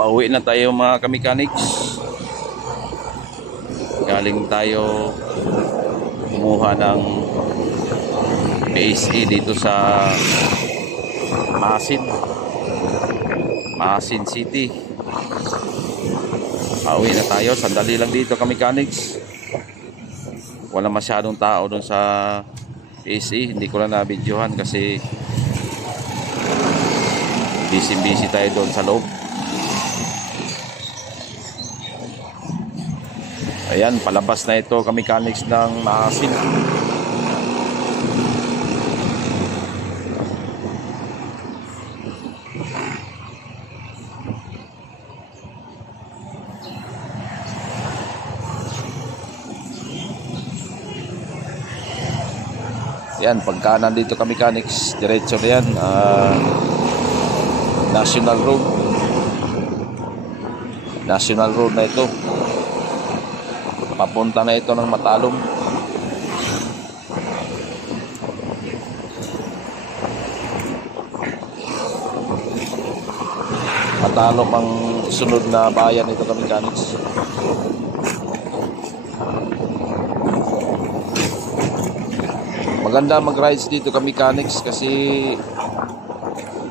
Pauwi na tayo mga kamechanics. Galing tayo kumuha ng PSE dito sa Maasin City. Pauwi na tayo. Sandali lang dito kamechanics. Wala masyadong tao doon sa PSE. Hindi ko na na-videohan kasi busy tayo doon sa loob. Ayan, palabas na ito kamechanics ng Maasin. Ayan, pagka nandito kamechanics, diretso na yan, National Road na ito. Papunta na ito ng Matalom. Matalom ang sunod na bayan nito kamechanics. Maganda mag-rides dito kamechanics kasi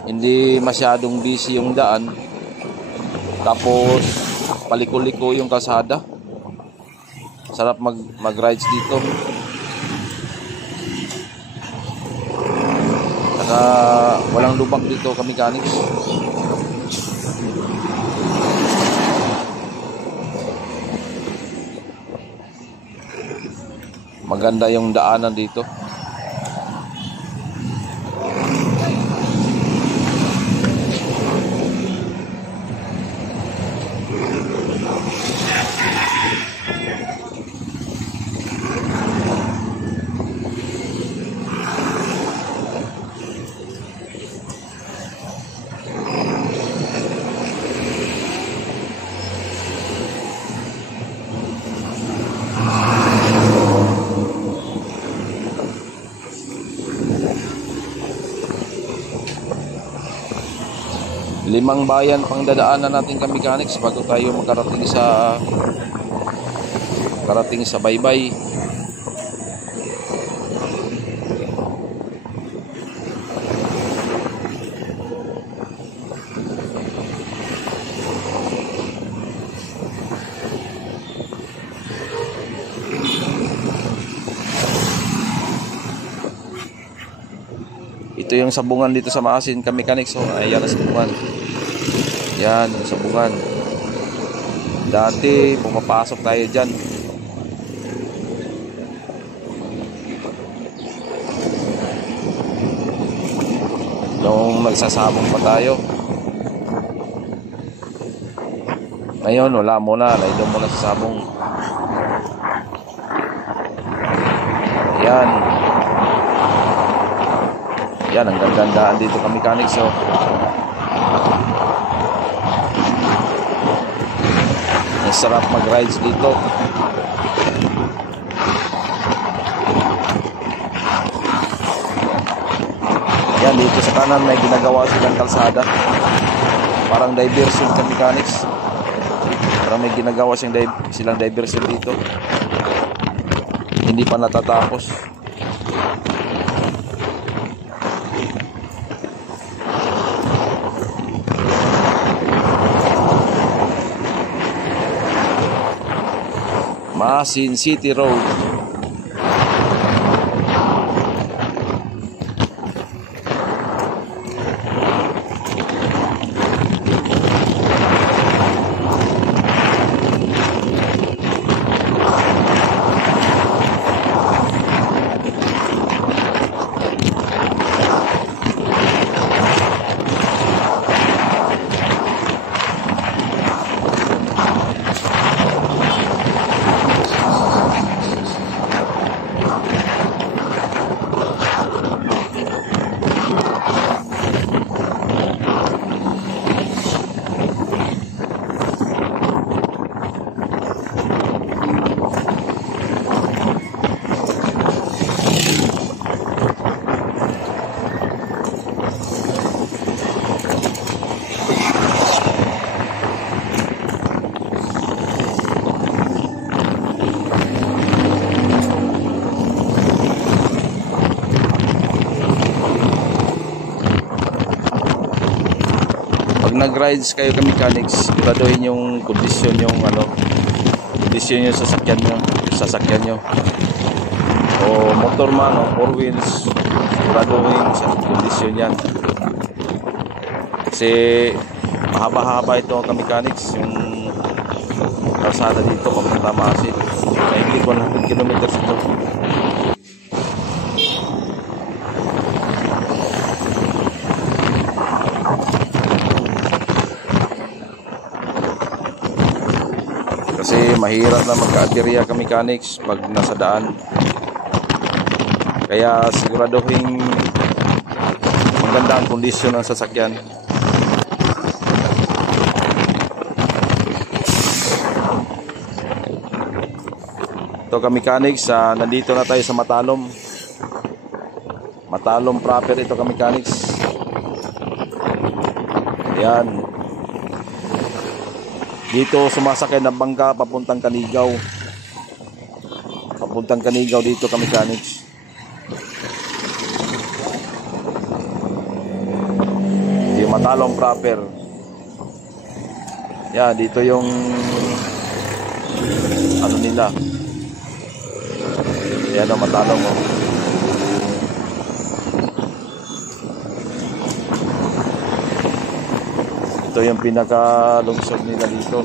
hindi masyadong busy yung daan. Tapos paliko-liko yung kalsada. Sarap mag-rides dito. Saka walang lubak dito kamechanics. Maganda yung daanan dito. Limang bayan pang dadaanan natin kamechanics bago tayo makarating sa Baybay. Ito yung sabungan dito sa Maasin kamechanics. So, ayan ang sabungan. Yan ang sabungan. Dati pumapasok tayo dyan. Nung nagsasabong pa tayo. Ngayon wala muna. Naido muna sa sabong. Yan. Yan ang gandaan dito kamechanics. So ang sarap mag-rides dito. Yan, dito sa kanan may ginagawa silang kalsada. Parang diversion kamechanics. Parang may ginagawa silang diversion dito. Hindi pa natatapos. Maasin City Road. Pag nag-rides kayo ka mechanics, siguraduhin yung kondisyon yung kondisyon yung sasakyan nyo. O motor man o four wheels, siguraduhin sa kondisyon yan. Kasi mahaba-haba ito ka mechanics, yung kalsada dito papunta Masin. Mahigit 100 kilometers ito. Kasi mahirap na magka-aberya ka mechanics pag nasa daan. Kaya siguraduhin maganda ang kondisyon ng sasakyan. Ito ka mechanics, nandito na tayo sa Matalom. Matalom proper ito ka mechanics. Ayan. Dito sumasakay ng bangka papuntang Kanigaw. Papuntang Kanigaw dito ka mechanics. Di Matalom proper. Yan, dito yung ano nila. Yan ang Matalom mo. Ito yung pinaka-lungsod nila dito.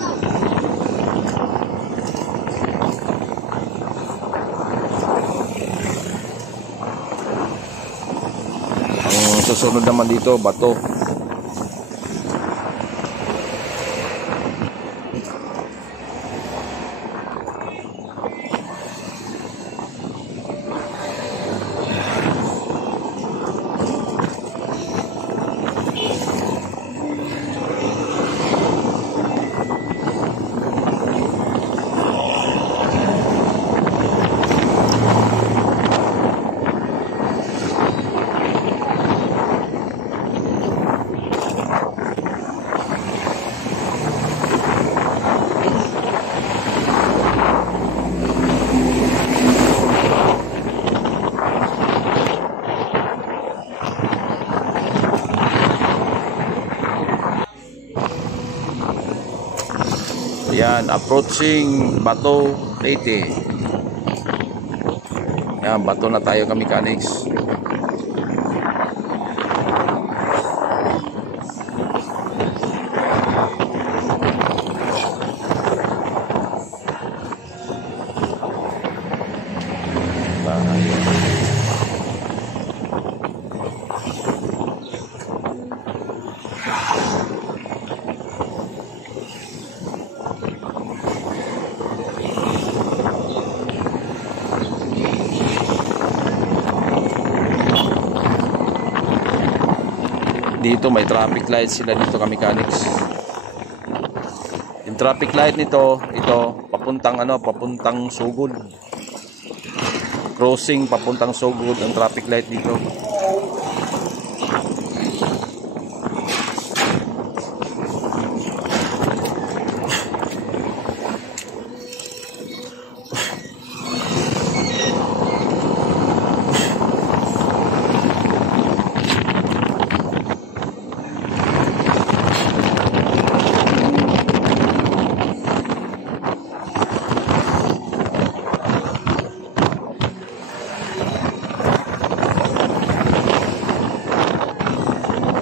Ang susunod naman dito, Bato. Yan, approaching Bato Leyte. Yan, Bato na tayo ka mechanics. Dito may traffic light sila dito ka mechanics. Yung traffic light nito, ito papuntang papuntang Sugod. Crossing papuntang Sugod ang traffic light dito.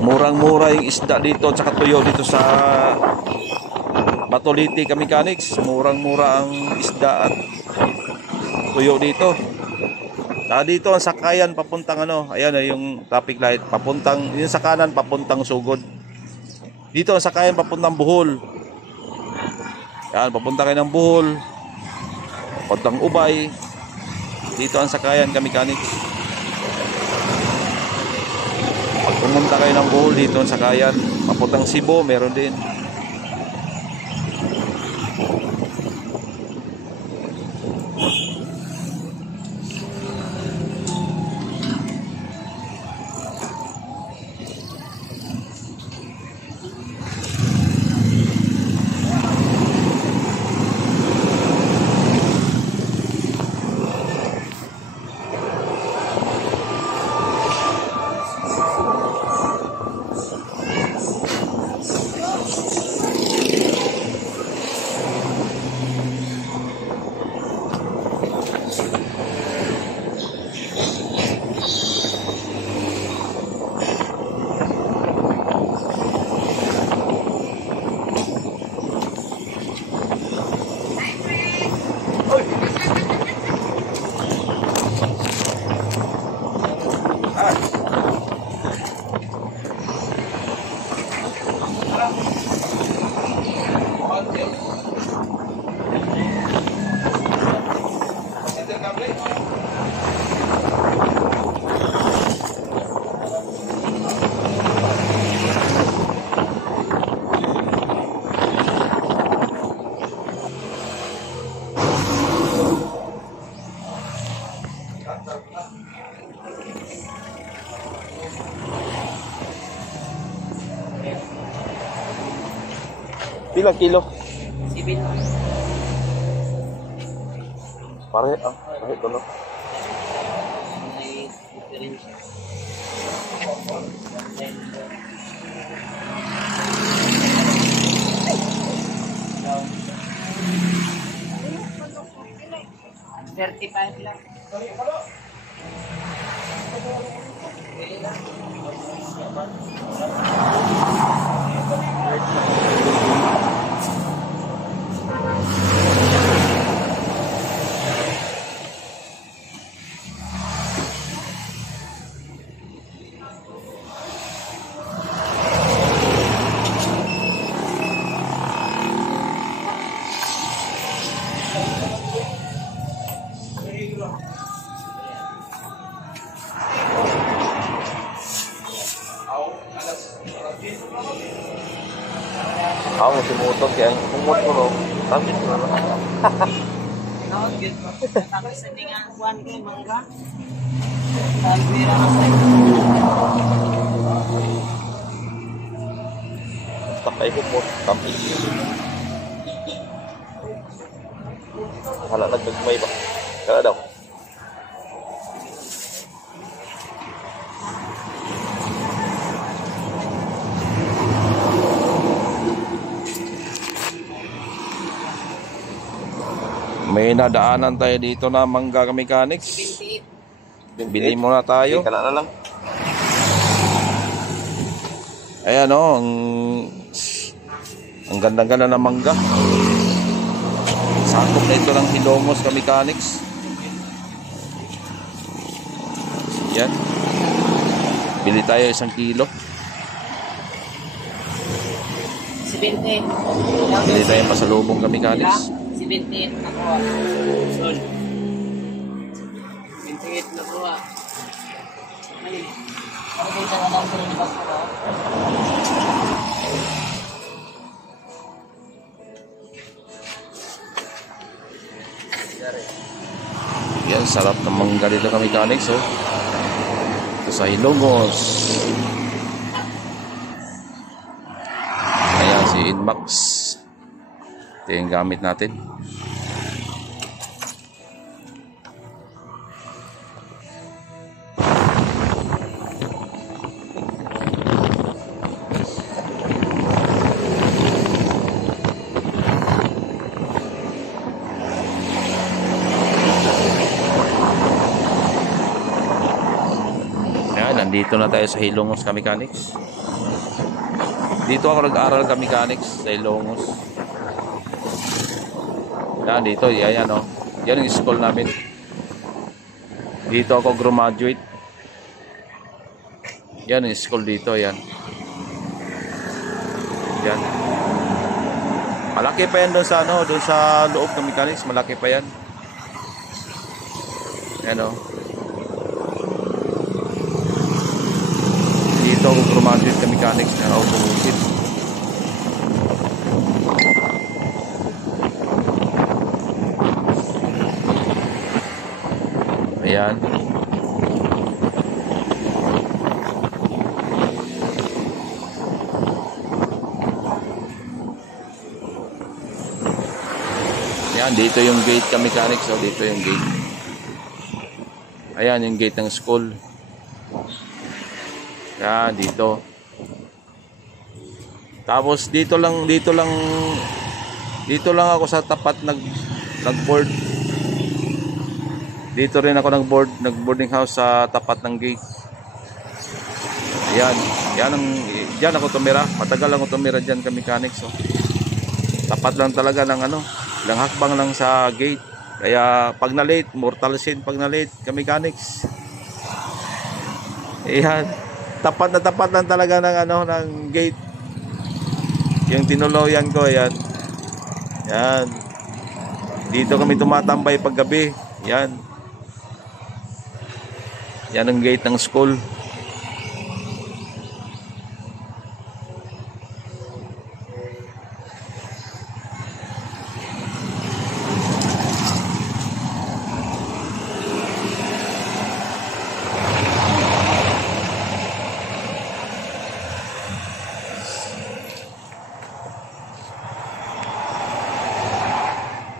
Murang-mura yung isda dito at saka tuyo dito sa Bato Leyte ka mechanics. Murang-mura ang isda at tuyo dito. Saka dito ang sakayan papuntang ayan yung traffic light papuntang yung sa kanan papuntang Sugod. Dito ang sakayan papuntang Bohol. Yan, papunta kayo ng Bohol. Papuntang Ubay. Dito ang sakayan ka mechanics. Pag pumunta kayo ng Bohol dito sa Kayan, papuntang Cebu meron din. Pila kilo? Sibil. Pare, pare ito no. May diferensya. $35 lang. Ako simutot yan. Kumot ko no. Tapos ko no. Tawag yun. Tapos sa tingang buwan ko, mangga. Talbira na tayo. Basta kayo kumot. Tapos. Hala nagmay ba? Kaya daw. May nadaanan tayo dito na Mangga Mechanics. 28. Bili muna tayo. Kala na lang. Ayan o, ang ganda-ganda ng mangga. Sakop na ito ng Hilongos Mechanics. Yan. Bili tayo 1 kilo. 70. Bili tayo pasalubong Mechanics. 78 na kuha. Sol. 78 na kuha. Ay. Ako din sa lang sa rin bako. Yan, sarap ng mangga dito Mechanics. Oh. Ito sa Hilongos. Ayan si Inmax. Ito yung gamit natin. Ayan, nandito na tayo sa Hilongos Mechanics. Dito ako nag-aral Mechanics sa Hilongos. Yan, dito, yan o. Yan ang school namin. Dito ako graduate. Yan ang school dito, yan. Yan. Malaki pa yan doon sa ano, doon sa loob ng mechanics, malaki pa yan. Yan o. Dito ako graduate ng mechanics na automotive. Ayan. Ayan, dito yung gate ka mechanics. So, dito yung gate. Ayan, yung gate ng school. Ayan, dito. Tapos, dito lang ako sa tapat nag-board. Dito rin ako nag-boarding house sa tapat ng gate. Ayan. Diyan ako tumira. Matagal ako tumira dyan ka mechanics. So. Tapat lang talaga ng ano. Ilang hakbang lang sa gate. Kaya pag na-late, mortal sin pag na-late ka mechanics. Ayan. Tapat lang talaga ng ano, ng gate. Yung tinuloyan ko, ayan. Ayan. Dito kami tumatambay pag gabi. Ayan. Yan ang gate ng school.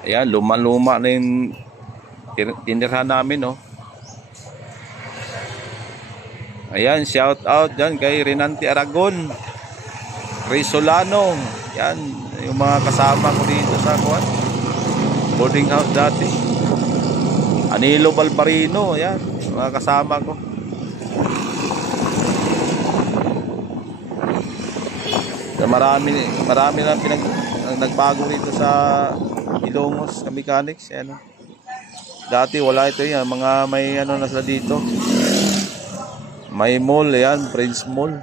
Ayan, luma-luma na yung tinirhan namin, oh. Ayan, shout out dyan kay Renante Aragon, Risolano. Yan, yung mga kasama ko dito sa boarding house dati. Anilo Balbarino, yan, mga kasama ko. Marami na nagbago dito sa Ilongos Mechanics, ano. Dati wala ito yan, mga may ano na sila dito. May mall yan, Prince Mall.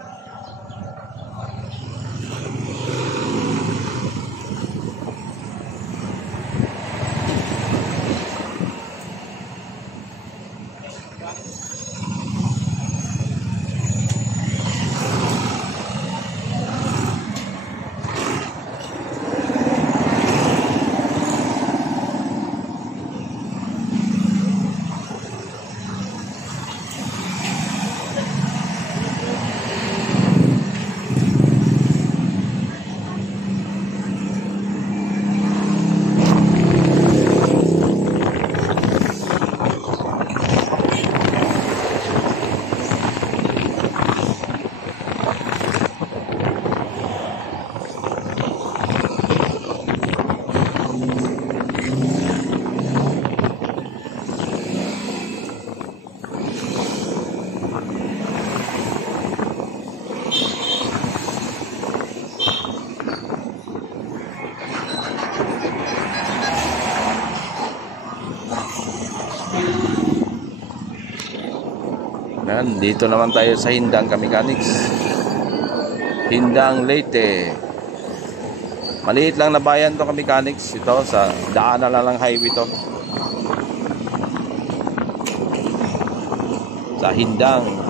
Yan, dito naman tayo sa Hindang Mechanics. Hindang Leyte. Maliit lang na bayan to Mechanics. Ito sa daanan lang highway to. Sa Hindang.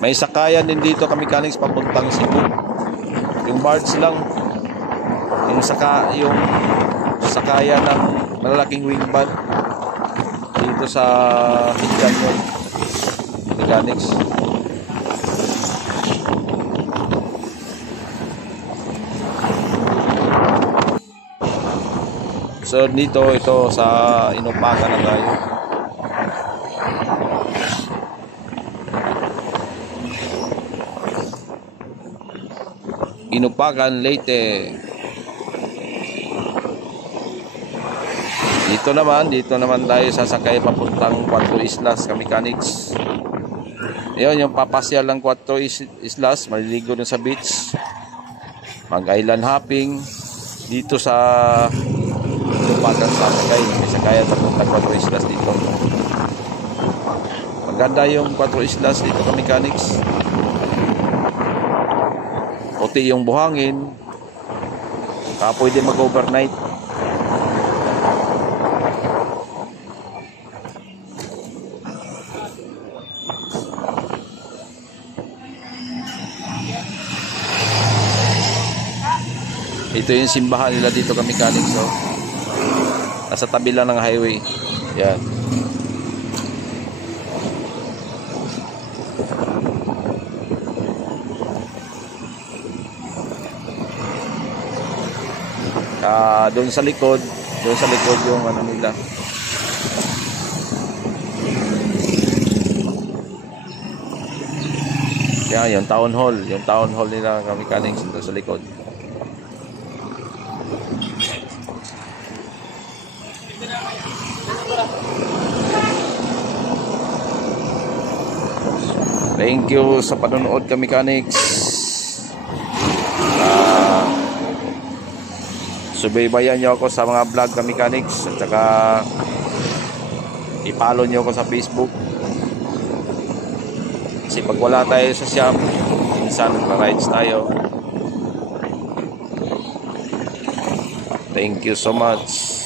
May sakayan din dito Mechanics papuntang Cebu. Yung barge lang. Yung sakayan ng malalaking wingman dito sa Hindang yun Mechanics. So dito ito sa Inupakan na tayo. Inupakan, Leyte. Dito naman tayo sasakay papuntang Cuatro Islas Mechanics. Ayun, yung papasyal ng Cuatro Islas, maliligo na sa beach. Mag-island hopping dito sa Inupakan sasakay. May sakayan papuntang Cuatro Islas dito. Maganda yung Cuatro Islas dito Mechanics. Puti yung buhangin. Pwede mag-overnight. Ito yung simbahan nila dito Mechanics, so. Nasa tabi lang ng highway. Yan. Doon sa likod yung ano nila. Yan, yung town hall nila Mechanics doon sa likod. Thank you sa panonood Mechanics. Subaybayan nyo ako sa mga vlog Mechanics at saka i-follow nyo ako sa Facebook. Kasi pag wala tayo sa shop, minsan nag-rides tayo. Thank you so much.